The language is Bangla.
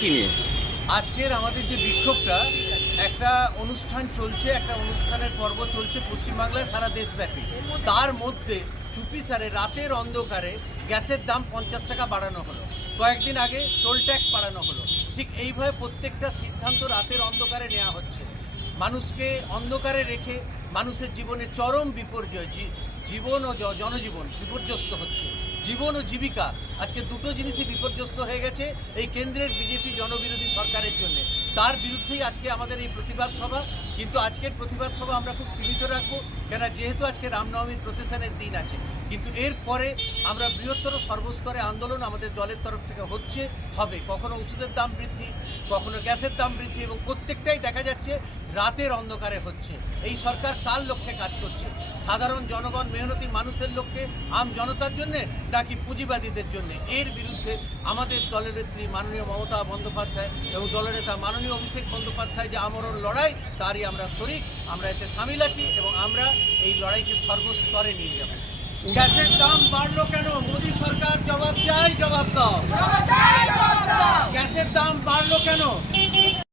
কি নিয়ে আজকের আমাদের যে বিক্ষোভটা একটা অনুষ্ঠান চলছে, একটা অনুষ্ঠানের পর্ব চলছে পশ্চিমবাংলায় সারা দেশব্যাপী। তার মধ্যে চুপিসারে রাতের অন্ধকারে গ্যাসের দাম 50 টাকা বাড়ানো হলো, কয়েকদিন আগে টোল ট্যাক্স বাড়ানো হলো। ঠিক এইভাবে প্রত্যেকটা সিদ্ধান্ত রাতের অন্ধকারে নেওয়া হচ্ছে, মানুষকে অন্ধকারে রেখে মানুষের জীবনে চরম বিপর্যয়, জীবন ও জনজীবন বিপর্যস্ত হচ্ছে। জীবন ও জীবিকা আজকে দুটো জিনিসই বিপর্যস্ত হয়ে গেছে এই কেন্দ্রের বিজেপি জনবিরোধী সরকারের জন্য। তার বিরুদ্ধেই আজকে আমাদের এই প্রতিবাদ সভা। কিন্তু আজকের প্রতিবাদ সভা আমরা খুব সীমিত রাখবো, কেন যেহেতু আজকে রামনবমীর প্রসেশনের দিন আছে। কিন্তু এরপরে আমরা বৃহত্তর সর্বস্তরে আন্দোলন আমাদের দলের তরফ থেকে হবে। কখনো ওষুধের দাম বৃদ্ধি, কখনো গ্যাসের দাম বৃদ্ধি, এবং প্রত্যেকটাই দেখা যাচ্ছে রাতের অন্ধকারে হচ্ছে। এই সরকার কার লক্ষ্যে কাজ করছে? সাধারণ জনগণ, মেহনতি মানুষের লক্ষ্যে, আম জনতার জন্যে, নাকি পুঁজিবাদীদের জন্য? এর বিরুদ্ধে আমাদের দলের নেত্রী মাননীয় মমতা বন্দ্যোপাধ্যায় এবং দলের নেতা মাননীয় অভিষেক বন্দ্যোপাধ্যায় যে আমরণ লড়াই, তারই আমরা শরিক, আমরা এতে সামিল আছি এবং আমরা এই লড়াইকে সর্বস্তরে নিয়ে যাব। গ্যাসের দাম বাড়লো কেন? মোদী সরকার জবাব চাই, জবাব দাও। গ্যাসের দাম বাড়লো কেন?